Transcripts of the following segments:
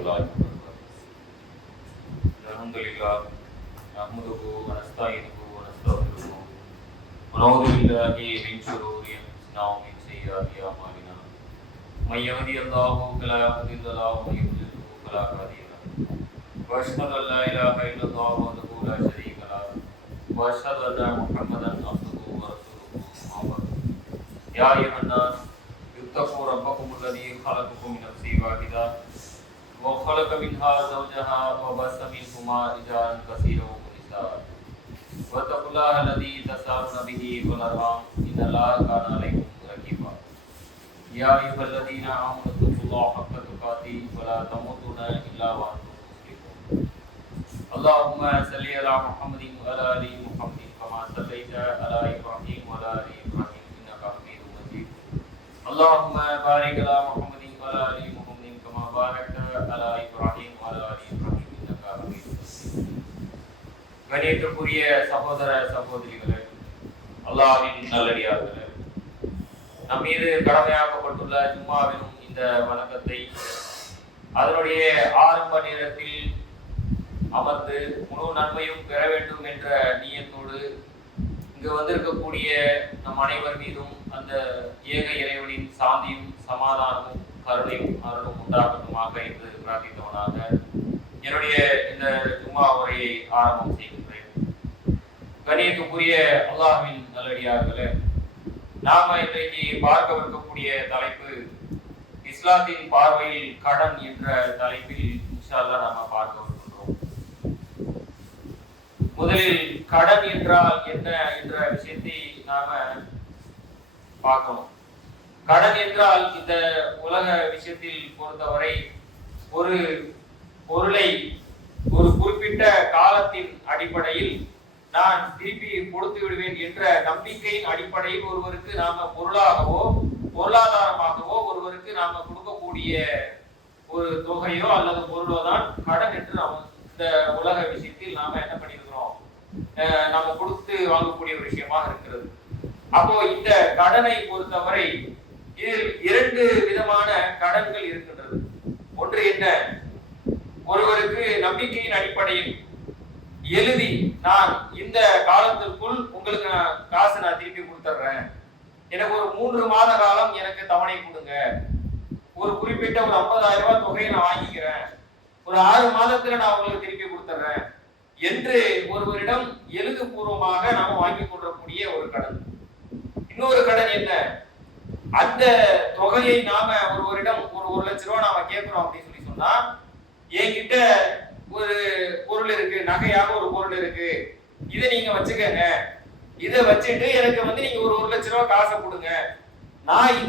الله وبركاته. الحمد لله نحمده ونستعينه ونستغفره ونعوذ بالله من شرور أنفسنا ومن سيئات أعمالنا. من يهده الله فلا مضل له ومن يضلل فلا هادي له. وأشهد أن لا إله إلا الله وحده لا شريك له وأشهد أن محمدا عبده ورسوله. أما بعد يا أيها الناس اتقوا ربكم الذي خلقكم من نفس واحدة وخلق منها زوجها وبث منهما رجالا كثيرا ونساء واتقوا الله الذي تساءلون به والأرحام إن الله كان عليكم رقيبا. يا أيها الذين آمنوا اتقوا الله حق تقاته ولا تموتن إلا وأنتم مسلمون. اللهم صل على محمد وعلى آل محمد كما صليت على إبراهيم وعلى آل إبراهيم إنك حميد مجيد. اللهم بارك على محمد وعلى آل محمد كما باركت على إبراهيم وعلى آل إبراهيم إنك حميد مجيد. கணியத்திற்குரிய சகோதர சகோதரிகளே, அல்லாஹ்வின் நல்லடியார்களே, நம் மீது கடமையாக்கப்பட்டுள்ள ஜும்மாவிலும் இந்த வணக்கத்தை அதனுடைய ஆரம்ப நேரத்தில் அமர்ந்து முழு நன்மையும் பெற வேண்டும் என்ற நியத்தோடு இங்கு வந்திருக்கக்கூடிய நம் அனைவர் மீதும் அந்த ஏக இறைவனின் சாந்தியும் சமாதானமும் கருணையும் அருளும் உண்டாகட்டுமாக என்று பிரார்த்தித்தவனாக என்னுடைய இந்த ஜும்மா உரையை ஆரம்பம் செய்கின்றேன். கணியத்துக்குரிய அல்லாஹ்வின் நல்லடியார்களே, நாம இன்றைக்கு பார்க்கவிருக்கக்கூடிய தலைப்பு இஸ்லாத்தின் பார்வையில் கடன் என்ற தலைப்பில் இன்ஷா அல்லாஹ் நாம பார்க்க இருக்கின்றோம். முதலில் கடன் என்றால் என்ன என்ற விஷயத்தை நாம பார்க்கணும். கடன் என்றால் இந்த உலக விஷயத்தில் பொறுத்தவரை ஒரு பொருளை ஒரு குறிப்பிட்ட காலத்தின் அடிப்படையில் நான் திருப்பி கொடுத்து விடுவேன் என்ற நம்பிக்கையின் அடிப்படையில் ஒருவருக்கு நாம பொருளாகவோ பொருளாதாரமாகவோ ஒருவருக்கு நாம கொடுக்கக்கூடிய ஒரு தொகையோ அல்லது பொருளோ தான் கடன் என்று நாம் இந்த உலக விஷயத்தில் நாம என்ன பண்ணியிருக்கிறோம், நாம கொடுத்து வாங்கக்கூடிய ஒரு விஷயமாக இருக்கிறது. அப்போ இந்த கடனை பொறுத்தவரை இதில் இரண்டு விதமான கடன்கள் இருக்கின்றது. ஒன்று என்ன, ஒருவருக்கு நம்பிக்கையின் அடிப்படையில் எழுதி நான் இந்த காலத்திற்குள் உங்களுக்கு காசு நான் திருப்பி கொடுத்துட்றேன், எனக்கு ஒரு 3 மாத காலம் எனக்கு தவணை கொடுங்க, ஒரு குறிப்பிட்ட ஒரு 50,000 ரூபாய் தொகையை நான் வாங்கிக்கிறேன், ஒரு 6 மாதத்துல நான் உங்களுக்கு திருப்பி கொடுத்துட்றேன் என்று ஒருவரிடம் எழுதுபூர்வமாக நாம வாங்கி கொள்ளக்கூடிய ஒரு கடன். இன்னொரு கடன் என்ன, அந்த தொகையை நாம ஒருவரிடம் ஒரு 1 லட்சம் ரூபாய் நாம கேட்கிறோம் அப்படின்னு சொல்லி சொன்னா, என்கிட்ட ஒரு பொருள் இருக்கு, நகையாக ஒரு பொருள் இருக்கு, இதை நீங்க வச்சுக்கங்க, இதை வச்சுட்டு எனக்கு நீங்க ஒரு 1 லட்சம் ரூபாய் காசை கொடுங்க, நான்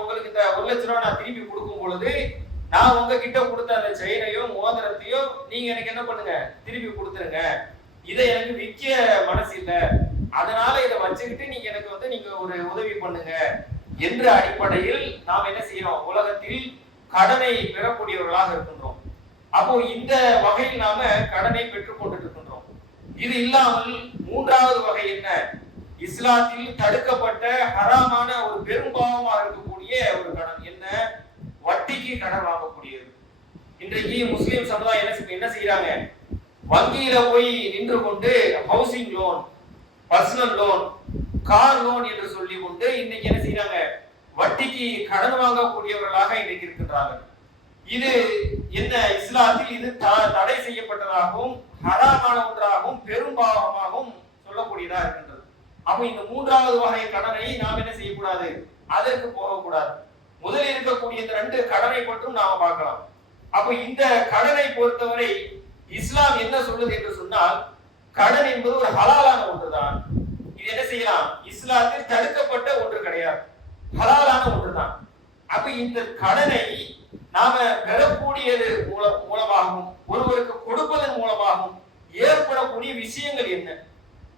உங்களுக்கு இந்த 1 லட்சம் ரூபாய் நான் திருப்பி கொடுக்கும் பொழுது நான் உங்ககிட்ட கொடுத்த அந்த செயினையோ மோதிரத்தையோ நீங்க எனக்கு என்ன பண்ணுங்க, திருப்பி கொடுத்துருங்க, இதை எனக்கு விற்க மனசு இல்லை, அதனால இதை வச்சுக்கிட்டு நீங்க எனக்கு நீங்க ஒரு உதவி பண்ணுங்க என்ற அடிப்படையில் நாம் என்ன செய்யறோம், உலகத்தில் கடனை பெறக்கூடியவர்களாக இருக்கின்றோம். அப்போ இந்த வகையில் நாம கடனை பெற்றுக் கொண்டு இருக்கின்றோம். இது இல்லாமல் மூன்றாவது வகை என்ன, இஸ்லாத்தில் தடுக்கப்பட்ட ஹராமான ஒரு பெரும்பாவமாக இருக்கக்கூடிய ஒரு கடன் என்ன, வட்டிக்கு கடன் வாங்கக்கூடியது. இன்றைக்கு முஸ்லிம் சமுதாயம் என்ன செய்யறாங்க, வங்கியில போய் நின்று கொண்டு housing loan, personal loan, car loan என்று சொல்லி கொண்டு இன்னைக்கு என்ன செய்யறாங்க, வட்டிக்கு கடன் வாங்கக்கூடியவர்களாக இன்னைக்கு இருக்கின்றார்கள். இது என்ன, இஸ்லாத்தில் இது தடை செய்யப்பட்டதாகவும் ஹராமான ஒன்றாகவும் பெரும்பாவமாகவும் சொல்லக்கூடியதா இருக்கின்றது. அப்ப இந்த மூன்றாவது வகை கடனை நாம் என்ன செய்யக்கூடாது, அதற்கு போகக்கூடாது. முதலில் இருக்கக்கூடிய இந்த 2 கடனை மட்டும் நாம பார்க்கலாம். அப்ப இந்த கடனை பொறுத்தவரை இஸ்லாம் என்ன சொல்லுது என்று சொன்னால், கடன் என்பது ஒரு ஹலாலான ஒன்றுதான். இது என்ன செய்யலாம், இஸ்லாத்தில் தடுக்கப்பட்ட ஒன்று கிடையாது, ஹலாலான ஒன்றுதான். அப்ப இந்த கடனை நாம பெறக்கூடியது மூலமாகவும் ஒருவருக்கு கொடுப்பதன் மூலமாகவும் ஏற்படக்கூடிய விஷயங்கள் என்ன,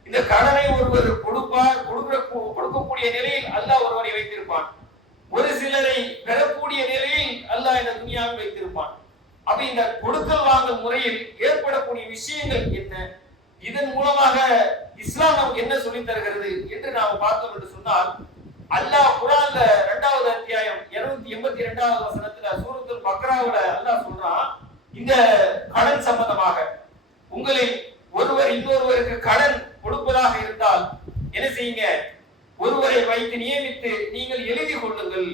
இந்த கடனை ஒருவர் கொடுக்கக்கூடிய நிலையில் அல்லாஹ் ஒருவரை வைத்திருப்பான், ஒரு சிலரை பெறக்கூடிய நிலையில் அல்லாஹ் இந்த துனியாவில் வைத்திருப்பான். அப்ப இந்த கொடுக்கல் வாங்கல் முறையில் ஏற்படக்கூடிய விஷயங்கள் என்ன, இதன் மூலமாக இஸ்லாம் நமக்கு என்ன சொல்லித் தருகிறது என்று நாம் பார்த்தோம் என்று சொன்னால், அல்லாஹ் குர்ஆன்ல 2வது அத்தியாயம் 182வது வசனத்துல சூரத்துல் பக்ராவுல அல்லாஹ் சொல்றான், இந்த கடன் சம்பந்தமாக உங்களில் ஒருவர் இன்னொருவருக்கு கடன் கொடுப்பதாக இருந்தால் என்ன செய்யுங்க, ஒருவரை வைத்து நியமித்து நீங்கள் எழுதி கொள்ளுங்கள்.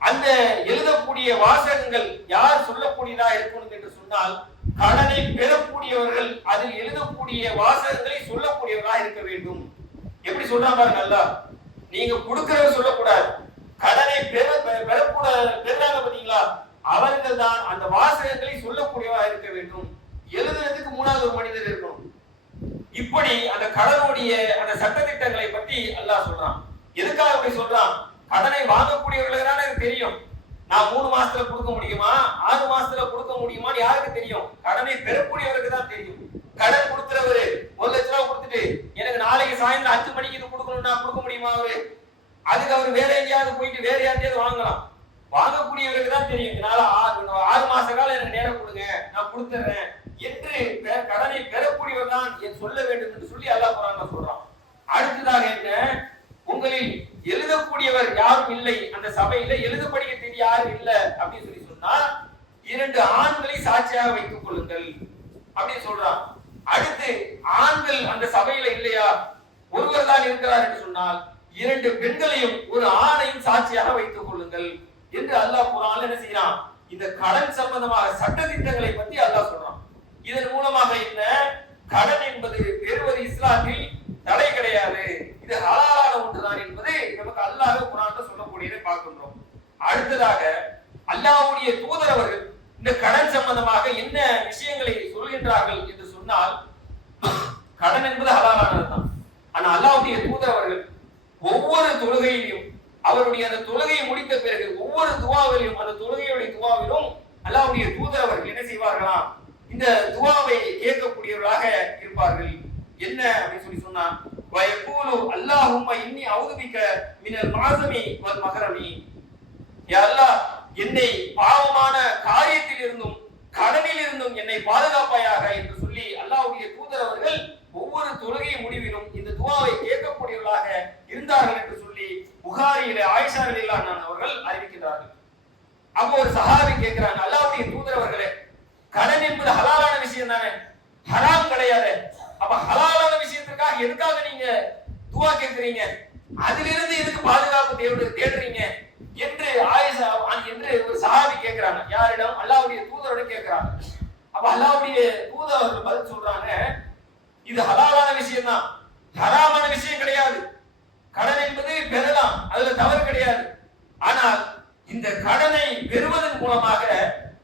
அந்த எழுதக்கூடிய வாசகங்கள் யார் சொல்லக்கூடியதா இருக்கணும் என்று சொன்னால், கடனை பெறக்கூடியவர்கள் அதில் எழுதக்கூடிய வாசகங்களை சொல்லக்கூடியவர்களா இருக்க வேண்டும். எப்படி சொல்றாங்க பாருங்க அல்லாஹ், நீங்க கொடுக்கிறவர் சொல்லக்கூடாது, கடனை பெறாங்க பாத்தீங்களா, அவர்கள் தான் அந்த வாசகங்களை சொல்லக்கூடியவா இருக்க வேண்டும். எழுதுறதுக்கு மூணாவது ஒரு மனிதர் இருக்கணும். இப்படி அந்த கடனுடைய அந்த சட்டதிட்டங்களை பற்றி அல்லாஹ் சொல்றான். எதுக்காக அப்படி சொல்றான்? கடனை வாங்கக்கூடியவர்களுக்கு தானே தெரியும், நான் 3 மாசத்துல கொடுக்க முடியுமா 6 மாசத்துல கொடுக்க முடியுமான்னு யாருக்கு தெரியும்? கடனை பெறக்கூடியவருக்கு தான் தெரியும். கடன் கொடுக்கிறவரு 1 லட்சம் ரூபாய் கொடுத்துட்டு எனக்கு நாளைக்கு சாயந்தரம் 5 மணிக்கு இது கொடுக்கணும்னா கொடுக்க முடியுமா அவரு? அதுக்கு அவர் வேற எங்கேயாவது போயிட்டு வேற யார்ட்டையாவது வாங்கலாம். வாங்கக்கூடியவருக்கு தான் தெரியும், என்னால 6 மாச காலம் எனக்கு நேரம் கொடுங்க, நான் கொடுத்துறேன் என்று கடனை பெறக்கூடியவர் தான் சொல்ல வேண்டும் என்று சொல்லி அல்லாஹ் குர்ஆன்ல சொல்றான். அடுத்ததாக என்ன, உங்களில் எழுதக்கூடியவர் யாரும் இல்லை, அந்த சபையில எழுத படிக்க தெரிய யாரும் இல்லை அப்படின்னு சொல்லி சொன்னா 2 ஆண்களை சாட்சியாக வைத்துக் கொள்ளுங்கள் அப்படின்னு சொல்றான். அடுத்து ஆண்கள் அந்த சபையில இல்லையா, ஒருவர் தான் இருக்கிறார் என்று சொன்னால் 2 பெண்களையும் ஒரு ஆணையும் சாட்சியாக வைத்துக் கொள்ளுங்கள் என்று அல்லாஹ் குர்ஆன்ல என்ன செய்யறான், இந்த கடன் சம்பந்தமாக சட்டதிட்டங்களை பத்தி அல்லாஹ் சொல்றான். இதன் மூலமாக என்ன, கடன் என்பது பெறுவது இஸ்லாத்தில் தடை கிடையாது, இது ஹலாலான ஒன்றுதான் என்பது நமக்கு அல்லாஹ் குர்ஆன்ல சொல்லக்கூடியதை பார்க்கின்றோம். அடுத்ததாக அல்லாஹ்வுடைய தூதர் அவர்கள் இந்த கடன் சம்பந்தமாக என்ன விஷயங்களை சொல்கின்றார்கள் என்று சொன்னால், கடன் என்பது ஹலாலானதுதான். ஆனா அல்லாஹ்வுடைய தூதர் அவர்கள் ஒவ்வொரு தொழுகையிலும் அவருடைய அந்த தொழுகையை முடித்த பிறகு ஒவ்வொரு துஆவிலும் அந்த தொழுகையுடைய துஆவிலும் அல்லாஹ்வுடைய தூதர் அவர்கள் என்ன செய்வார்களாம், இந்த துஆவை கேட்கக்கூடியவர்களாக இருப்பார்கள். என்ன அப்படின்னு சொல்லி சொன்னா, வயகூலு அல்லாஹும்ம இன்னி அஊதுபிக மினல் மஅஸமி வல் மஹரமி, யா அல்லாஹ் என்னை பாவமான காரியத்தில் இருந்தும் கடனில் இருந்தும் என்னை பாதுகாப்பாயாக என்று சொல்லி அல்லாஹ்வுடைய தூதர் அவர்கள் ஒவ்வொரு தொழுகை முடிவிலும் இந்த துஆவை கேட்கக்கூடியவர்களாக இருந்தார்கள் என்று சொல்லி புகாரியிலே ஆயிஷா ரலியல்லாஹு அன்ஹா அவர்கள் அறிவிக்கிறார்கள். அப்போ ஒரு சஹாபி கேட்கிறாங்க, அல்லாஹ்வுடைய தூதர் அவர்களே, கடன் என்பது ஹலாலான விஷயம் தானே, ஹராம் கிடையாது, அப்ப ஹலாலான விஷயத்துக்காக எதுக்காக நீங்க துஆ கேக்குறீங்க, அதிலிருந்து எதுக்கு பாதுகாப்பு தேடுறீங்க என்று ஆயிஷா என்று ஒரு சஹாபி கேக்குறாங்க. யாரிடம்? அல்லாஹ்வுடைய தூதரோட கேக்குறாங்க. அப்ப அல்லாஹ்வுடைய தூதர் அவர்கள் பதில் சொல்றாங்க, இது ஹலாலான விஷயம் தான், ஹராமான விஷயம் கிடையாது. கடன் என்பது பெறலாம், அதுல தவறு கிடையாது. ஆனால் இந்த கடனை பெறுவதன் மூலமாக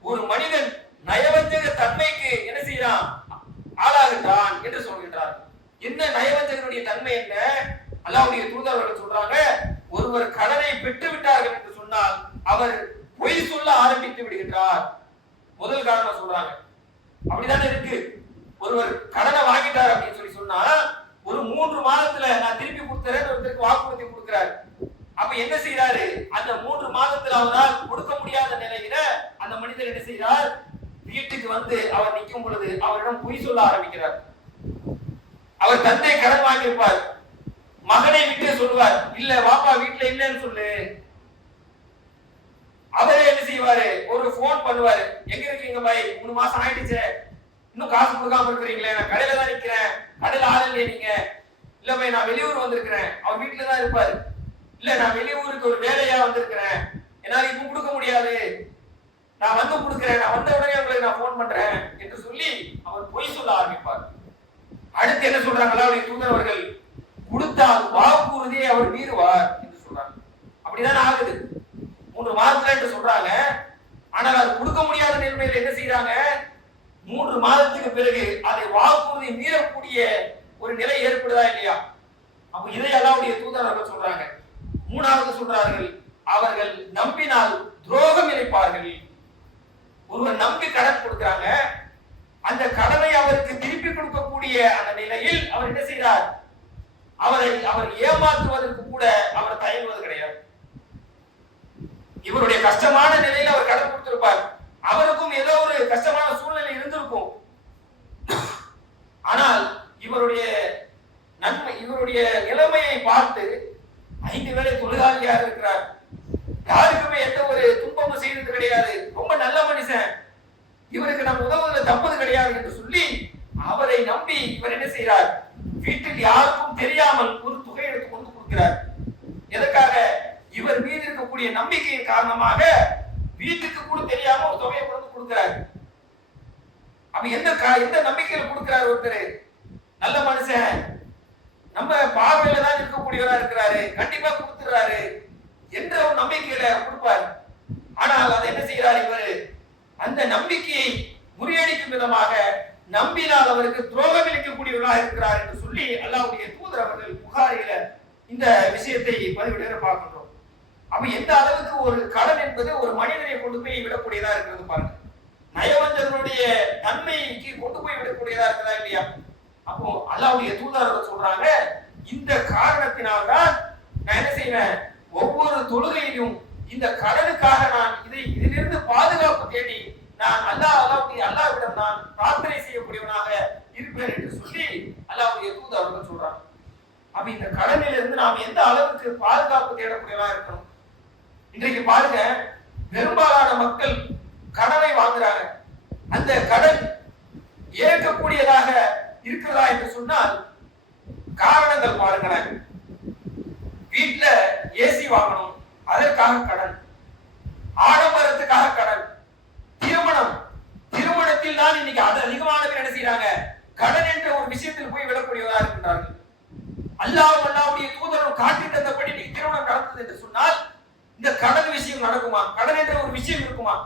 ஒரு மனிதன் நயவஞ்சக தன்மைக்கு என்ன செய்யறான், ஆளாகின்றான் என்று சொல்கின்றார். என்ன நயவஞ்சகனுடைய தன்மை என்ன? அல்லாஹ்வுடைய தூதர் அவர்கள் சொல்றாங்க, ஒருவர் கடனை பெற்று விட்டார்கள் என்று சொன்னால் அவர் பொய் சொல்ல ஆரம்பித்து விடுகின்றார். முதல் காரணம் சொல்றாங்க. அப்படிதானே இருக்கு, ஒருவர் கடனை வாங்கிட்டார் அப்படின்னு சொல்லி சொன்னா ஒரு 3 மாதத்துல நான் திருப்பி கொடுத்துறேன் ஒருத்தருக்கு வாக்குறுதி கொடுக்கிறார். அப்ப என்ன செய்யறாரு, அந்த 3 மாதத்துல அவரால் கொடுக்க முடியாத நிலையில அந்த மனிதர் என்ன செய்யறார், வீட்டுக்கு வந்து அவர் நிற்கும் பொழுது அவரிடம் பொய் சொல்ல ஆரம்பிக்கிறார். அவர் தந்தை கடன் வாங்கியிருப்பார், மகனை விட்டு சொல்லுவார், இல்ல வாப்பா வீட்டுல இல்லைன்னு சொல்லு. அவரே என்ன செய்வாரு, ஒரு போன் பண்ணுவாரு, எங்க இருக்கீங்க பாய், 3 மாசம் ஆயிடுச்சு, இன்னும் காசு கொடுக்காம இருக்கிறீங்களே, நான் கடையில தான் நிக்கிறேன், கடையில ஆள் இல்லையே நீங்க, இல்ல பாய் நான் வெளியூர் வந்திருக்கிறேன், அவர் வீட்டுல தான் இருப்பாரு, இல்ல நான் வெளியூருக்கு ஒரு வேலையா வந்திருக்கிறேன், என்னால இப்ப கொடுக்க முடியாது, நான் வந்து கொடுக்கிறேன், நான் வந்த உடனே உங்களுக்கு நான் போன் பண்றேன் என்று சொல்லி அவர் பொய் சொல்ல ஆரம்பிப்பார். அடுத்து என்ன சொல்றாங்களா, அவருடைய தூதர் அவர்கள் கொடுத்தால் வாக்குறுதியை அவர் மீறுவார் என்று சொல்றாங்க. அப்படிதான் ஆகுது, 3 மாதத்துல என்று சொல்றாங்க. ஆனால் அது கொடுக்க முடியாத நிலைமையில என்ன செய்யறாங்க, 3 மாதத்துக்கு பிறகு அதை வாக்குறுதி மீறக்கூடிய ஒரு நிலை ஏற்படுதா இல்லையா? அப்ப இதை அல்லாஹ்வுடைய தூதர் அவர்கள் சொல்றாங்க. 3வது சொல்றார்கள், அவர்கள் நம்பினால் துரோகம் இழைப்பார்கள். ஒருவர் நம்பி கடன் கொடுக்கிறாங்க, அந்த கடனை அவருக்கு திருப்பி கொடுக்கக்கூடிய அந்த நிலையில் அவர் என்ன செய்கிறார், அவர் ஏமாற்றுவதற்கு கூட அவர் தயங்குவது கிடையாது. இவருடைய கஷ்டமான நிலையில் அவர் கடன் கொடுத்திருப்பார், அவருக்கும் ஏதோ ஒரு கஷ்டமான சூழ்நிலை இருந்திருக்கும். ஆனால் இவருடைய நன்மை, இவருடைய நிலைமையை பார்த்து 5 வேளை தொழுகாளியாக இருக்கிறார், யாருக்குமே எந்த ஒரு துன்பமும் செய்தது கிடையாது, ரொம்ப நல்ல மனுஷன், இவருக்கு நம்ம உதவுவதில் தப்பது கிடையாது என்று சொல்லி அவரை நம்பி இவர் என்ன செய்கிறார், வீட்டில் யாருக்கும் தெரியாமல் ஒரு தொகை எடுத்து கொண்டு கொடுக்கிறார். எதற்காக? இவர் மீது இருக்கக்கூடிய நம்பிக்கையின் காரணமாக வீட்டுக்கு கூட தெரியாம ஒரு தொகையை கொண்டு கொடுக்கிறார். அப்ப எந்த நம்பிக்கையில கொடுக்கிறார்? ஒருத்தர் நல்ல மனுஷன், நம்ம பார்வையில தான் இருக்கக்கூடியவரா இருக்கிறாரு, கண்டிப்பா கொடுத்துறாரு என்ற ஒரு நம்பிக்கையில கொடுப்பார். ஆனால் அதை என்ன செய்கிறார் இவர், அந்த நம்பிக்கையை முறியடிக்கும் விதமாக நம்பினால் அவருக்கு துரோகம் இழைக்கக்கூடியவர்களாக இருக்கிறார் என்று சொல்லி அல்லாஹ்வுடைய தூதர் அவர்கள் புகாரில இந்த விஷயத்தை பதிவிட பார்க்கின்றோம். அப்ப எந்த அளவுக்கு ஒரு கடன் என்பது ஒரு மனிதனை கொண்டு போய் விடக்கூடியதா இருக்கிறது பாருங்க. நயவஞ்சகனுடைய தன்மைக்கு கொண்டு போய் விடக்கூடியதா இருக்கிறதா இல்லையா? அப்போ அல்லாஹ்வுடைய தூதர் சொல்றாங்க, இந்த காரணத்தினால்தான் நான் என்ன செய்வேன், ஒவ்வொரு தொழுகையிலும் இந்த கடனுக்காக நான் இதிலிருந்து பாதுகாப்பு தேடி நான் அல்லாஹ்விடம் நான் பிரார்த்தனை செய்யக்கூடியவனாக இருப்பேன் என்று சொல்லி அல்லாஹ்வுடைய தூதர் அவர்கள் சொல்றாங்க. அப்ப இந்த கடனிலிருந்து நாம் எந்த அளவுக்கு பாதுகாப்பு தேடக்கூடியவா இருக்கணும். இன்றைக்கு பாருங்க, பெரும்பாலான மக்கள் கடனை வாங்குறாங்க. அந்த கடன் ஏற்கக்கூடியதாக இருக்கிறதா என்று சொன்னால் காரணங்கள் பாருங்களேன். வீட்டுல ஏசி வாங்கணும், அதற்காக கடன். ஆடம்பரத்துக்காக கடன். திருமணத்தில் தான் இன்னைக்கு அதிகமான பேர் என்ன செய்யறாங்க, கடன் என்ற ஒரு விஷயத்தில் போய் விடக்கூடியவர்களாக இருக்கின்றார்கள். அல்லாஹ்வுடைய தூதரும் காட்டி தந்தபடி நீ திருமணம் நடந்தது என்று சொன்னால் இந்த கடன் விஷயம் நடக்குமா? கடன் என்ற ஒரு விஷயம் இருக்குமா?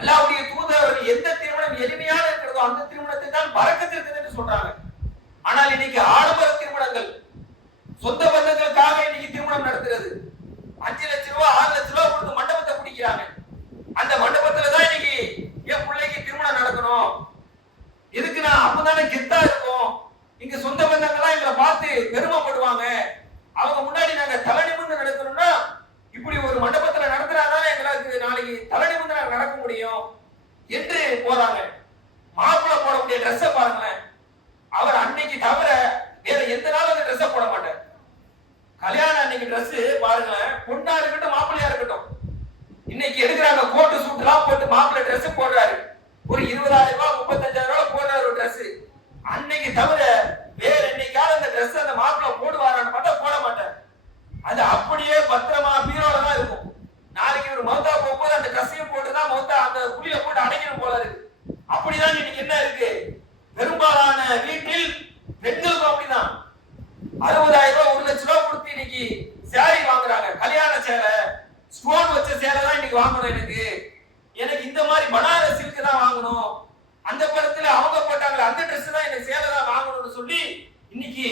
அல்லாஹ்வுடைய தூதர் எந்த திருமணம் எளிமையான இருக்கிறதோ அந்த திருமணத்தை தான் பரக்கத்து இருக்குது என்று சொல்றாங்க. ஆனால் இன்னைக்கு ஆடம்பர திருமணங்கள், சொந்த பந்தங்களுக்காக இன்னைக்கு திருமணம் நடத்துறது. 5 லட்சம் ரூபாய் 6 லட்சம் ரூபாய் கொடுத்து மண்டபத்தை பிடிக்கிறாங்க. அந்த மண்டபத்துல தான் இன்னைக்கு என் பிள்ளைக்கு திருமணம் நடக்கணும், எதுக்குன்னா அப்பதானே கெத்தா இருக்கும், இங்க சொந்த பந்தங்கள்லாம் எங்களை பார்த்து பெருமைப்படுவாங்க, அவங்க முன்னாடி நாங்க தலை நிமிர்ந்து நடக்கணும்னா இப்படி ஒரு மண்டபத்துல நடத்துறாதான் எங்களுக்கு நாளைக்கு தலை நிமிர்ந்து நடக்க முடியும் என்று போறாங்க. மாப்பிள்ளை போடக்கூடிய ட்ரெஸ்ஸை பாருங்களேன், அவர் அன்னைக்கு தவிர வேற எந்த நாளும் அந்த ட்ரெஸ்ஸை போட மாட்டார். கல்யாணம் அன்னைக்கு ட்ரெஸ் பாருங்களேன், பொண்ணா இருக்கட்டும் மாப்பிள்ளையா இருக்கட்டும், இன்னைக்கு எடுக்கிறாங்க கோட்டு சூட்லாம் போட்டு மாப்பிள்ளை ட்ரெஸ் போடுறாரு, ஒரு 20,000 ரூபாய் 35,000 ரூபாய் போடுறாரு ஒரு ட்ரெஸ். அன்னைக்கு தவிர வேற என்னைக்காவது அந்த ட்ரெஸ் அந்த மாப்பிள்ளை போடுவாரான்னு பார்த்தா போட மாட்டார். அது அப்படியே பத்திரமா பீரோல தான் இருக்கும். நாளைக்கு ஒரு மௌத்தா போகும்போது அந்த ட்ரெஸ்ஸையும் போட்டுதான் மௌத்தா அந்த குழியில போட்டு அடைக்கணும் போல இருக்கு. அப்படிதான் இன்னைக்கு என்ன இருக்கு, பெரும்பாலான வீட்டில் பெண்களுக்கும் அப்படிதான் 60,000 ரூபாய் 1 லட்சம் ரூபாய் கொடுத்து இன்னைக்கு சேரி வாங்குறாங்க. கல்யாண சேலை, ஸ்டோன் வச்ச சேலை தான் இன்னைக்கு வாங்கணும், எனக்கு இந்த மாதிரி பனாரஸ் சில்க் தான் வாங்கணும், அந்த படத்துல அவங்க போட்டாங்களே அந்த ட்ரெஸ் தான் எனக்கு சேலை தான் வாங்கணும்னு சொல்லி இன்னைக்கு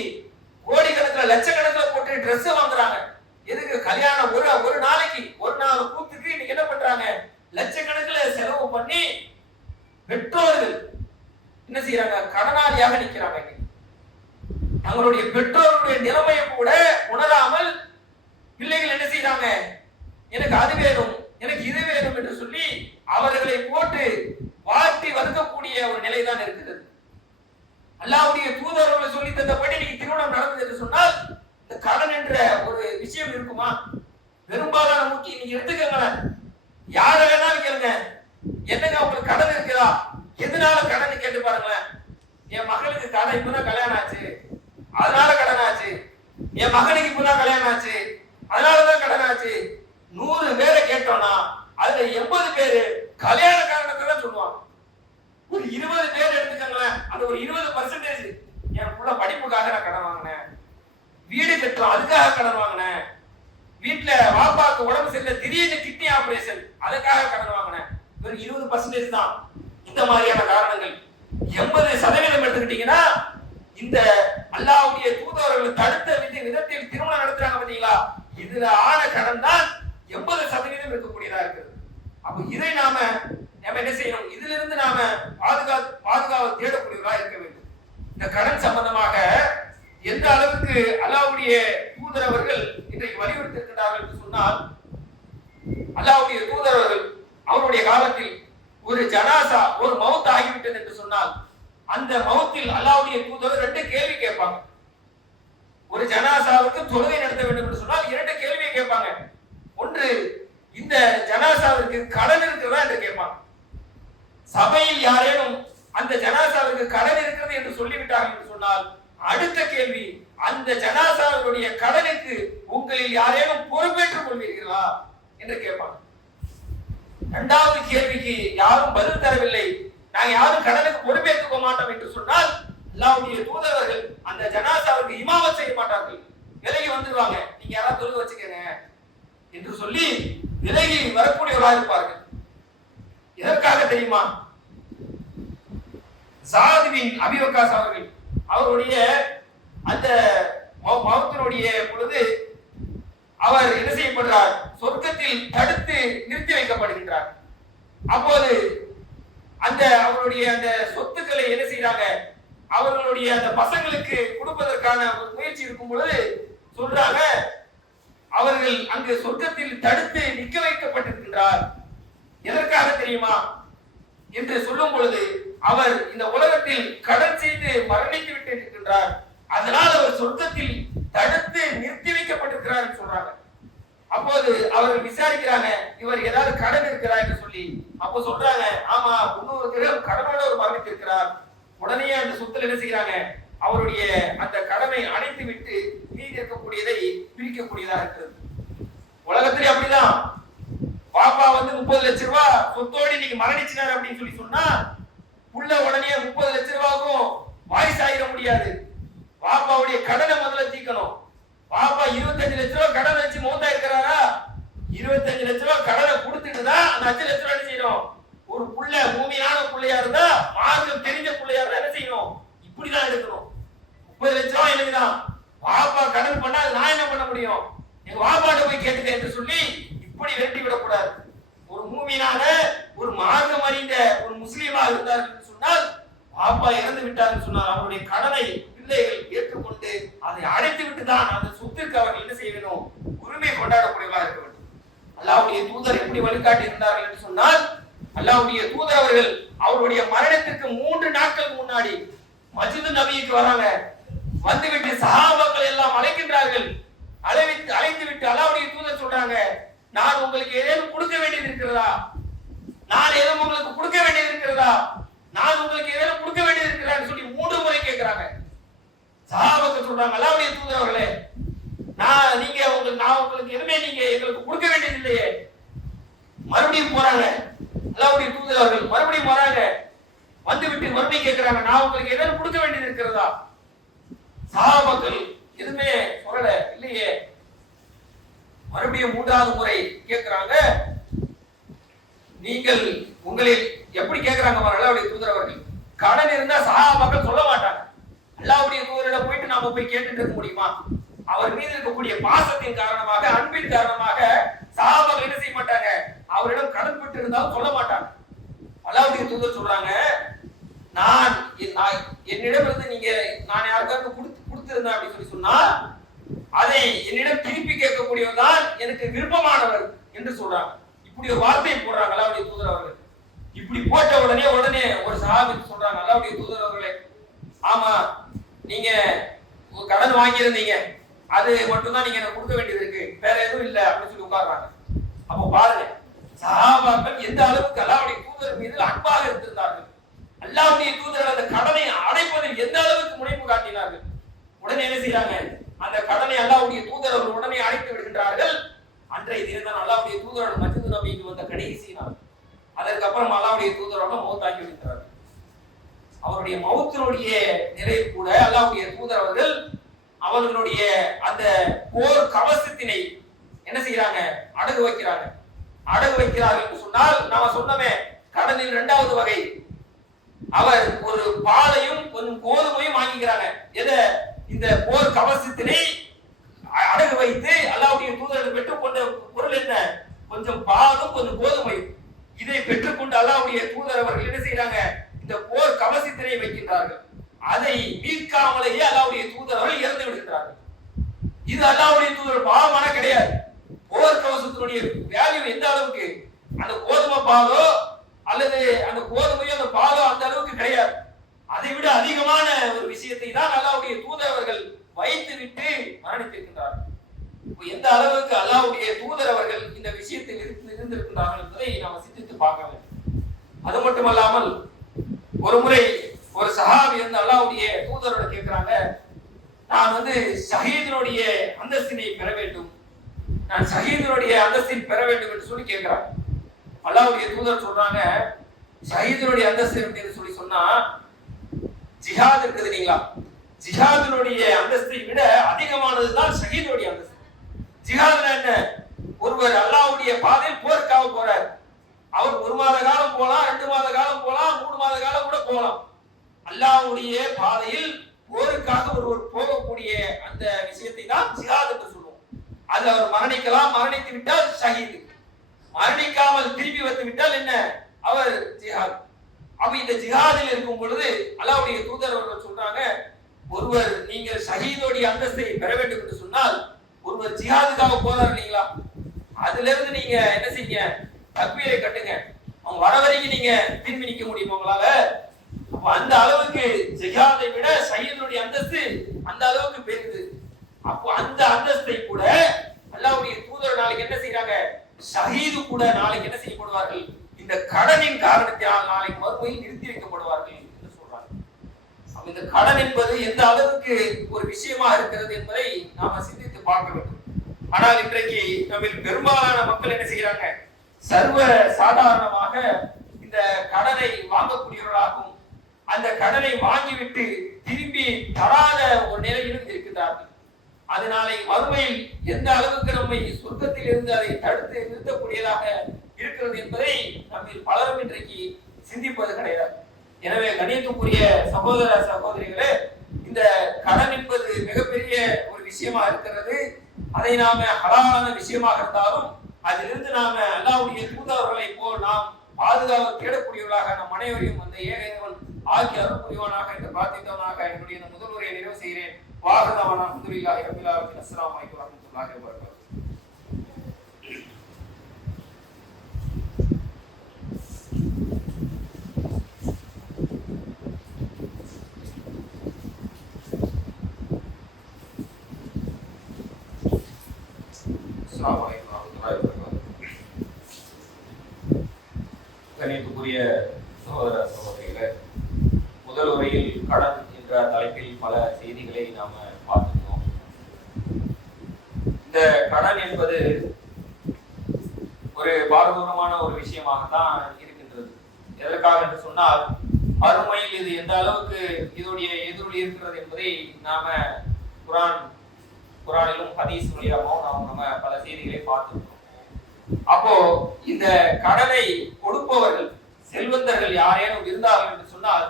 கோடிக்கணக்கில் லட்சக்கணக்கில் போட்டு ட்ரெஸ் வாங்குறாங்க. எதுக்கு? கல்யாணம் ஒரு நாளைக்கு ஒரு நாள் கூத்துக்கு இன்னைக்கு என்ன பண்றாங்க, லட்சக்கணக்கில் செலவு பண்ணி பெற்றோர்கள் என்ன செய்யறாங்க, கடனாளியாக நிக்கிறாங்க. தங்களுடைய பெற்றோருடைய நிலைமையை கூட உணராமல் பிள்ளைகள் என்ன செய்யறாங்க, எனக்கு அது வேணும் எனக்கு இது வேணும் என்று சொல்லி அவர்களை போட்டு வாட்டி வறுக்கக்கூடிய ஒரு நிலைதான் இருக்கிறது. அல்லாஹ்வுடைய தூதர்கள் சொல்லி தந்தபடி நீங்க திருமணம் நடந்தது என்று சொன்னால் இந்த கடன் என்ற ஒரு விஷயம் இருக்குமா? பெரும்பாலான முக்கிய நீங்க எடுத்துக்கங்களேன், யார வேணாலும் கேளுங்க, என்னங்க உங்களுக்கு கடன் இருக்குதா, எதனால கடன் கேட்டு பாருங்களேன். என் மகளுக்கு கடன் இப்பதான் கல்யாணம் ஆச்சு அதனால கடன் ஆச்சு, என் மகனுக்கு இப்பதான் கல்யாணம் ஆச்சு அதனாலதான் கடன் ஆச்சு. 100 பேரை கேட்டோம்னா அதுல 80 பேரு கல்யாண காரணத்தை தான் சொல்லுவாங்க. ஒரு 20 பேர் எடுத்துக்கங்களேன், அது ஒரு 20% என் புள்ள படிப்புக்காக நான் கடன் வாங்கினேன், வீடு கட்டுறோம் அதுக்காக கடன் வாங்கினேன், வீட்டுல வாப்பாக்கு உடம்பு சரியில்லை திடீர்னு கிட்னி ஆபரேஷன் அதுக்காக கடன் வாங்கினேன். ஒரு 20% தான் இந்த மாதிரியான காரணங்கள். 80% எடுத்துக்கிட்டீங்கன்னா இந்த அல்லாஹ்வுடைய தூதர்கள் தடுத்த விதத்தில் திருமணம் நடத்துறாங்க பாத்தீங்களா, இதுல ஆன கடன் தான் 80% இருக்கக்கூடியதா இருக்குது. அப்ப இதை நாம என்ன செய்யணும், இதுல இருந்து நாம பாதுகாப்பு தேடக்கூடியவர்களா இருக்க வேண்டும். இந்த கடன் சம்பந்தமாக எந்த அளவுக்கு அல்லாஹ்வுடைய தூதர் அவர்கள் இன்றைக்கு வலியுறுத்தி இருக்கிறார்கள் என்று சொன்னால், அல்லாஹ்வுடைய தூதர் அவர்கள் அவருடைய காலத்தில் ஒரு ஜனாசா ஒரு மௌத் ஆகிவிட்டது என்று சொன்னால் அந்த மௌத்தில் அல்லாஹ்வுடைய தூதர் 2 கேள்வி கேட்பாங்க. ஒரு ஜனாசாவுக்கு தொழுகை நடத்த வேண்டும் என்று சொன்னால் 2 கேள்வியை கேட்பாங்க. ஒன்று, ஜனாசாவிற்கு கடன் இருக்கிறதா என்று கேட்பாங்க. சபையில் யாரேனும் அந்த ஜனாசாவிற்கு கடன் இருக்கிறது என்று சொல்லிவிட்டார்கள் என்று சொன்னால் அடுத்த கேள்வி, அந்த ஜனாசாவினுடைய கடனுக்கு உங்களில் யாரேனும் பொறுப்பேற்றுக் கொள்வீர்களா என்று கேட்பாங்க. இரண்டாவது கேள்விக்கு யாரும் பதில் தரவில்லை, நாங்கள் யாரும் கடனுக்கு பொறுப்பேற்றுக்க மாட்டோம் என்று சொன்னால் அல்லாஹ்வுடைய தூதர்கள் அந்த ஜனாசாவுக்கு இமாமத் செய்ய மாட்டார்கள், விலகி வந்துடுவாங்க. நீங்க யாராவது தொழுக வச்சுக்கங்க என்று சொல்லி விலகி வரக்கூடியவர்களாக இருப்பார்கள். எதற்காக தெரியுமா? ஸஅத் பின் அபீ வக்காஸ் அவர்கள் அவருடைய அந்த மௌத்தினுடைய பொழுது அவர் என்ன செய்யப்படுறார்? சொர்க்கத்தில் தடுத்து நிறுத்தி வைக்கப்படுகின்றார். அப்போது அந்த அவருடைய அந்த சொத்துக்களை என்ன செய்யறாங்க? அவர்களுடைய அந்த பசங்களுக்கு கொடுப்பதற்கான ஒரு முயற்சி இருக்கும் பொழுது சொல்றாங்க, அவர்கள் அங்கு சொர்க்கத்தில் தடுத்து நிற்க வைக்கப்பட்டிருக்கின்றார். எதற்காக தெரியுமா என்று சொல்லும் பொழுது, அவர் இந்த உலகத்தில் கடன் செய்து மரணித்து விட்டு இருக்கின்றார், அதனால் அவர் சொர்க்கத்தில் தடுத்து நிறுத்தி வைக்கப்பட்டிருக்கிறார் என்று சொல்றாங்க. அப்போது அவர்கள் விசாரிக்கிறாங்க, இவர் ஏதாவது கடன் இருக்கிறா என்று சொல்லி. அப்போ சொல்றாங்க, ஆமா, 300 திரகம் கடனோட ஒரு மரணித்திருக்கிறார். உடனே அந்த சொத்துல என்ன செய்யறாங்க? அவருடைய அந்த கடனை அடைத்து விட்டு மீதி இருக்கக்கூடியதை பிரிக்கக்கூடியதாக இருக்கிறது. உலகத்திலே அப்படிதான். பாப்பா வந்து 30 லட்சம் ரூபாய் சொத்தோடு இன்னைக்கு மரணிச்சினார் அப்படின்னு சொல்லி சொன்னா புள்ள உடனே 30 லட்சம் ரூபாய்க்கும் வாரிசு ஆகிட முடியாது. பாப்பாவுடைய கடனை முதல்ல தீக்கணும். பாப்பா 25 லட்சம் ரூபாய் கடன் வச்சு மௌத்தா இருக்கிறாரா? 25 லட்சம் ரூபாய் கடனை கொடுத்துட்டு தான் அந்த 5 லட்சம் ரூபாய் என்ன செய்யணும்? ஒரு புள்ள பூமியான புள்ளையா இருந்தா, மார்க்கம் தெரிஞ்ச புள்ளையா இருந்தா என்ன செய்யணும்? இப்படிதான் எடுக்கணும். 30 லட்சம் ரூபாய் எனக்குதான், பாப்பா கடன் பண்ணா நான் என்ன பண்ண முடியும்? எங்க பாப்பாட்ட போய் கேட்டுக்க என்று சொல்லி இப்படி வெட்டி விடக்கூடாது. ஒரு மூமினான ஒரு மார்க்கம் அறிந்த ஒரு முஸ்லீமா இருந்தார் என்று சொன்னால், பாப்பா இறந்து விட்டார் சொன்னால் அவருடைய கடனை பிள்ளைகள் ஏற்றுக்கொண்டு அதை அடைத்து விட்டு தான் அந்த சொத்துக்கு அவர்கள் என்ன செய்ய வேண்டும்? உரிமை கொண்டாடக்கூடியவர்களாக இருக்க வேண்டும். அல்லாஹ்வுடைய தூதர் எப்படி வழிகாட்டி இருந்தார்கள் என்று சொன்னால், அல்லாஹ்வுடைய தூதர் அவர்கள் அவருடைய மரணத்திற்கு 3 நாட்களுக்கு முன்னாடி மஸ்ஜித் நபிக்கு வராங்க. வந்துவிட்டு சஹாபாக்கள் எல்லாம் அழைக்கின்றார்கள். அழைத்து விட்டு அல்லாஹ்வுடைய தூதர் சொல்றாங்க, நான் உங்களுக்கு ஏதேனும் கொடுக்க வேண்டியது இருக்கிறதா? நான் ஏதேனும் உங்களுக்கு கொடுக்க வேண்டியது இருக்கிறதா? நான் உங்களுக்கு ஏதேனும் கொடுக்க வேண்டியது இருக்கிறான்னு சொல்லி 3 முறை கேட்கிறாங்க. சஹாபாக்கள் சொல்றாங்க, அல்லாஹ்வுடைய தூதர் அவர்களே, நான் உங்களுக்கு எதுவுமே நீங்க எங்களுக்கு கொடுக்க வேண்டியது இல்லையே. மறுபடியும் போறாங்க. அல்லாஹ்வுடைய தூதர் அவர்கள் மறுபடியும் வராங்க. வந்து விட்டு மறுபடியும் கேட்கிறாங்க, நான் உங்களுக்கு ஏதேனும் கொடுக்க வேண்டியது இருக்கிறதா? சஹாபாக்கள் எதுவுமே சொல்லல, இல்லையே. மறுபடியும் 3வது முறை கேட்கிறாங்க. நீங்கள் உங்களில் எப்படி கேட்கிறாங்க அல்லாஹ்வுடைய தூதர் அவர்கள்? கடன் இருந்தா சஹாபாக்கள் சொல்ல மாட்டாங்க. அல்லாஹ்வுடைய தூதரிடம் போயிட்டு நாம போய் கேட்டுட்டு இருக்க முடியுமா? அவர் மீது இருக்கக்கூடிய பாசத்தின் காரணமாக, அன்பின் காரணமாக சஹாபாக்கள் என்ன செய்ய மாட்டாங்க? அவரிடம் கடன் பெற்று இருந்தாலும் சொல்ல மாட்டாங்க. அல்லாஹ்வுடைய தூதர் சொல்றாங்க, நான் என்னிடம் இருந்து நீங்க நான் யாருக்காவது கொடுத்திருந்தேன் அப்படின்னு சொல்லி சொன்னா அதை என்னிடம் திருப்பி கேட்கக்கூடியவர் தான் எனக்கு விருப்பமானவர் என்று சொல்றாங்க. இப்படி ஒரு வார்த்தையை போடுறாங்க அல்லாஹ்வுடைய தூதர் அவர்கள். இப்படி போட்ட உடனே ஒரு சஹாபி சொல்றாங்க, அல்லாஹ்வுடைய தூதர் அவர்களே, ஆமா, நீங்க கடன் வாங்கியிருந்தீங்க, அது மட்டும் தான் நீங்க எனக்கு கொடுக்க வேண்டியது இருக்கு, வேற எதுவும் இல்லை அப்படின்னு சொல்லி உட்கார்றாங்க. அப்ப பாருங்க, சஹாபாக்கள் எந்த அளவுக்கு அல்லாஹ்வுடைய தூதர் மீது அன்பாக இருந்திருந்தார்கள். அல்லாஹ்வுடைய தூதர் அந்த கடனை அடைப்பதில் எந்த அளவுக்கு முனைப்பு காட்டினார்கள். உடனே என்ன செய்யறாங்க? அந்த கடனை அல்லாஹ்வுடைய தூதர் அவர்கள் உடனே அடைத்து விடுகின்றார்கள். அன்றைய தினம் தான் அல்லாஹ்வுடைய தூதரோட மஸ்ஜித் நபிக்கு வந்த கடைசி நாள். அதற்கப்புறம் அல்லாஹ்வுடைய தூதரோட மௌத்தாக்கி விடுகிறார்கள். அவருடைய மௌத்தினுடைய நிறைவு கூட அல்லாஹ்வுடைய தூதர் அவர்கள் அவர்களுடைய அந்த போர் கவசத்தினை என்ன செய்யறாங்க? அடகு வைக்கிறாங்க. அடகு வைக்கிறார்கள் என்று சொன்னால் நாம சொன்னமே கடனில் 2வது வகை, அவர் ஒரு பாலையும் கொஞ்சம் கோதுமையும் வாங்கிக்கிறாங்க. எதை? இந்த போர் கவசத்தினை அடகு வைத்து அல்லாஹ்வுடைய தூதர்கள் பெற்றுக்கொண்ட பொருள் என்ன? கொஞ்சம் பாலும் கொஞ்சம் கோதுமையும். இதை பெற்றுக்கொண்டு அல்லாஹ்வுடைய தூதர் அவர்கள் என்ன செய்யறாங்க? இந்த போர் கவசத்தினை வைக்கின்றார்கள். அதை மீட்காமலேயே அல்லாஹ்வுடைய தூதர் அவர்கள் இறந்து விடுகிறார்கள். இது அல்லாஹ்வுடைய தூதர் பாவமான கிடையாது. போர் கவசத்தினுடைய வேல்யூ எந்த அளவுக்கு? அந்த கோதுமை பாலோ அல்லது அந்த கோதுமையோ அந்த பாலோ அந்த அளவுக்கு கிடையாது. அதை விட அதிகமான ஒரு விஷயத்தை தான் அல்லாஹ்வுடைய தூதர் அவர்கள் வைத்து விட்டு மரணித்திருக்கின்றார்கள். எந்த அளவுக்கு அல்லாஹ்வுடைய தூதர் அவர்கள் இந்த விஷயத்தில் இருந்திருக்கின்றார்கள் என்பதை நாம் சிந்தித்து பார்க்க வேண்டும். அது மட்டுமல்லாமல் ஒரு முறை ஒரு சஹாபி வந்து அல்லாஹ்வுடைய தூதரோட கேட்கிறாங்க, நான் ஷஹீதினுடைய அந்தஸ்தினை பெற வேண்டும், நான் ஷஹீதினுடைய அந்தஸ்தினை பெற வேண்டும் என்று சொல்லி கேட்கிறாங்க. அல்லாஹ்வுடைய தூதர் சொல்றாங்க, ஷஹீதினுடைய அந்தஸ்து அப்படின்னு சொல்லி சொன்னா ஜிஹாத் இருக்குது இல்லைங்களா, ஜிஹாதினுடைய அந்தஸ்தை விட அதிகமானதுதான் ஷஹீதுடைய அந்தஸ்து. ஜிஹாத்னா என்ன? ஒருவர் அல்லாஹ்வுடைய பாதையில் போருக்காக போறார். அவர் 1 மாத காலம் போலாம், 2 மாத காலம் போலாம், 3 மாத காலம் கூட போலாம். அல்லாஹ்வுடைய பாதையில் போருக்காக ஒருவர் போகக்கூடிய அந்த விஷயத்தை தான் ஜிஹாத் என்று சொல்லுவோம். அது அவர் மரணிக்கலாம், மரணித்து விட்டால் ஷஹீத், மரணிக்காமல் திரும்பி வந்து விட்டால் என்ன? அவர் ஜிஹாத். அப்ப இந்த ஜிஹாதில் இருக்கும் பொழுது அல்லாஹ்வுடைய தூதர் அவர்கள் சொல்றாங்க, ஒருவர் நீங்கள் ஷஹீதுடைய அந்தஸ்தை பெற வேண்டும் என்று சொன்னால் ஒருவர் ஜிஹாதுக்காக போறார் இல்லைங்களா, அதுல இருந்து நீங்க என்ன செய்யுங்க, தக்பீரை கட்டுங்க. அவங்க வர வரைக்கும் நீங்க திரும்பி நிக்க முடியுமா உங்களால? அப்ப அந்த அளவுக்கு ஜிஹாதை விட ஷஹீதுடைய அந்தஸ்து அந்த அளவுக்கு பெரியது. அப்போ அந்த அந்தஸ்தை கூட அல்லாஹ்வுடைய தூதர் நாளைக்கு என்ன செய்யறாங்க, ஷஹீது கூட நாளைக்கு என்ன செய்யப்படுவார்கள், இந்த கடனின் காரணத்தினால் நாளைக்கு மறுமையில் நிறுத்தி வைக்கப்படுவார்கள் என்று சொல்றாங்க. அப்ப இந்த கடன் என்பது எந்த அளவுக்கு ஒரு விஷயமா இருக்கிறது என்பதை நாம சிந்தித்து பார்க்க வேண்டும். ஆனால் இன்றைக்கு நம்மில் பெரும்பாலான மக்கள் என்ன செய்யறாங்க, சர்வ சாதாரணமாக இந்த கடனை வாங்கக்கூடியவர்களாகவும் அந்த கடனை வாங்கிவிட்டு திரும்பி தராத ஒரு நிலையிலும் இருக்கின்றார்கள். அதனாலே மறுமையில் எந்த அளவுக்கு நம்மை சொர்க்கத்தில் இருந்து அதை தடுத்து நிறுத்தக்கூடியதாக இருக்கிறது என்பதை நம்மில் பலரும் இன்றைக்கு சிந்திப்பது கிடையாது. எனவே கண்ணியத்துக்குரிய சகோதர சகோதரிகளே, இந்த கடன் என்பது மிகப்பெரிய ஒரு விஷயமா இருக்கிறது. அதை நாம ஹலாலான விஷயமாக இருந்தாலும் அதிலிருந்து நாம அல்லாஹ்வுடைய தூதர்களை போல் நாம் பாதுகாப்பு தேடக்கூடியவர்களாக நம் அனைவரையும் அந்த ஏகவன் ஆக்கி அருள் புரிவானாக என்று பிரார்த்தித்தவனாக என்னுடைய இந்த முதல் உரையை நிறைவு செய்கிறேன். வாஹதவானா அல்ஹம்துலில்லாஹி ரப்பில் ஆலமீன். அஸ்ஸலாமு அலைக்கும் வரஹ்மத்துல்லாஹி வபரகாத்துஹு. கணியத்துக்குரிய சகோதர சகோதரிகளே, முதல் உரையில் கடன் என்ற தலைப்பில் பல செய்திகளை நாம பார்த்துக்கிறோம். இந்த கடன் என்பது ஒரு பாரதூரமான ஒரு விஷயமாகத்தான் இருக்கின்றது. எதற்காக என்று சொன்னால் மறுமையில் இது எந்த அளவுக்கு இதோடைய எதிரொலி இருக்கிறது என்பதை நாம குரானிலும் ஹதீஸ் வழியாகவும் நம்ம பல செய்திகளை பார்த்திருக்கிறோம். அப்போ இந்த கடனை கொடுப்பவர்கள் செல்வந்தர்கள் யாரேனும் இருந்தார்கள் என்று சொன்னால்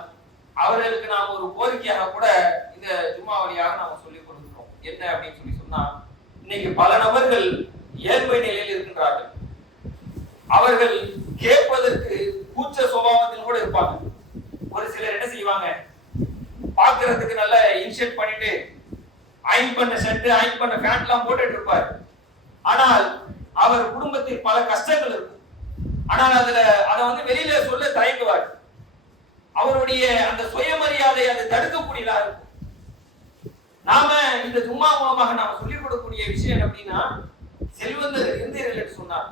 அவர்களுக்கு நாம் ஒரு கோரிக்கையாக கூட இந்த ஜும்மா வழியாக நாம சொல்லிக் கொடுக்கிறோம். என்ன அப்படின்னு சொல்லி சொன்னா, இன்னைக்கு பல நபர்கள் ஏழ்மை நிலையில் இருக்கின்றார்கள். அவர்கள் கேட்பதற்கு கூச்ச சுபாவத்தில் கூட இருப்பாங்க. ஒரு சிலர் என்ன செய்வாங்க, பார்க்கிறதுக்கு நல்ல இன்ஷர்ட் பண்ணிட்டு அயன் பண்ண ஷர்ட், அயன் பண்ண பேண்ட் எல்லாம் போட்டுட்டு இருப்பார். ஆனால் அவர் குடும்பத்தில் பல கஷ்டங்கள் இருக்கும். ஆனால் அதை வெளியில சொல்ல தயங்குவார். அவருடைய அந்த சுயமரியாதை அதை தடுக்கக்கூடியதா இருக்கும். நாம இந்த ஜும்மா மூலமாக நாம சொல்லிக் கொடுக்கக்கூடிய விஷயம் அப்படின்னா, செல்வந்தர்கள் இருந்தீர்கள் என்று சொன்னார்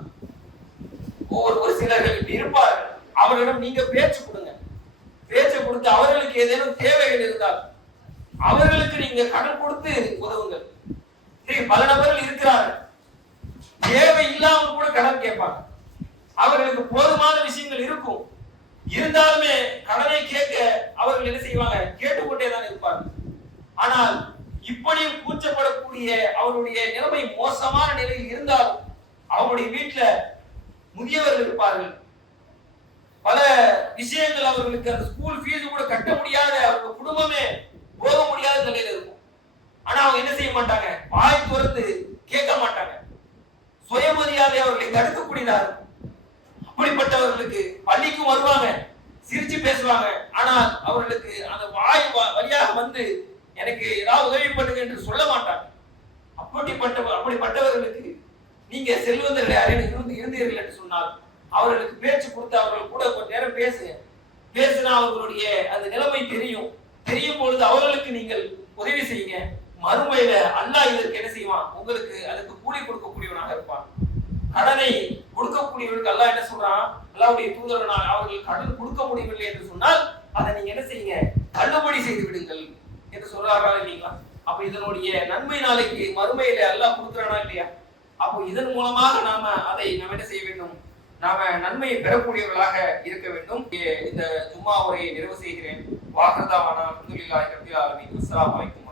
ஒரு சிலர்கள் இப்படி இருப்பார்கள். அவர்களிடம் நீங்க பேச்சு கொடுங்க. பேச்சு கொடுத்து அவர்களுக்கு ஏதேனும் தேவைகள் இருந்தால் அவர்களுக்கு நீங்க கடன் கொடுத்து உதவுங்கள். பல நபர்கள் இருக்கிறார்கள், தேவை இல்லாமல் கூட கடன் கேட்பாங்க. அவர்களுக்கு போதுமான விஷயங்கள் இருக்கும், இருந்தாலுமே கடனை கேட்க அவர்கள் என்ன செய்வாங்க, கேட்டுக்கொண்டேதான் இருப்பார்கள். ஆனால் இப்படியும் கூச்சப்படக்கூடிய அவருடைய நிலைமை மோசமான நிலையில் இருந்தாலும் அவருடைய வீட்டுல முதியவர்கள் இருப்பார்கள். பல விஷயங்கள் அவர்களுக்கு அந்த ஸ்கூல் ஃபீஸ் கூட கட்ட முடியாத, அவர்கள் குடும்பமே போக முடியாத நிலையில இருக்கும். ஆனா அவங்க என்ன செய்ய மாட்டாங்க, வாய் துறந்து கேட்க மாட்டாங்க. சுயமரியாதை அவர்களை தடுக்கக்கூடியதா இருக்கும். அப்படிப்பட்டவர்களுக்கு பள்ளிக்கும் வருவாங்க, சிரிச்சு பேசுவாங்க. ஆனால் அவர்களுக்கு அந்த வாய் வழியாக வந்து எனக்கு ஏதாவது உதவி பண்ணுங்க என்று சொல்ல மாட்டாங்க. அப்படிப்பட்டவர்களுக்கு நீங்க செல்வந்தர்கள் யாரேனும் இருந்தீர்கள் என்று சொன்னால் அவர்களுக்கு பேச்சு கொடுத்து அவர்கள் கூட கொஞ்ச நேரம் பேசினா அவர்களுடைய அந்த நிலைமை தெரியும் பொழுது அவர்களுக்கு நீங்கள் உதவி செய்யுங்க. மறுமையில அல்லாஹ் இதற்கு என்ன செய்வான், உங்களுக்கு அதுக்கு கூலி கொடுக்கக்கூடியவனாக இருப்பான். கடனை கொடுக்கக்கூடியவர்களுக்கு அல்லாஹ் என்ன சொல்றான்? அல்லாஹ்வுடைய தூதர் அவர்கள் கடன் கொடுக்க முடியவில்லை என்று சொன்னால் அதை நீங்க என்ன செய்யுங்க? தள்ளுபடி செய்து விடுங்கள் என்று சொல்றாரா இல்லைங்களா? அப்ப இதனுடைய நன்மை நாளைக்கு மறுமையில அல்லாஹ் கொடுக்குறானா இல்லையா? அப்போ இதன் மூலமாக நாம என்ன செய்ய வேண்டும்? நாம நன்மையை பெறக்கூடியவர்களாக இருக்க வேண்டும். இந்த ஜும்மா உரையை நிறைவு செய்கிறேன். வாஹ்ரதாவானா அல்ஹம்துலில்லாஹி ரப்பில் ஆலமீன். அஸ்ஸலாமு அலைக்கும்.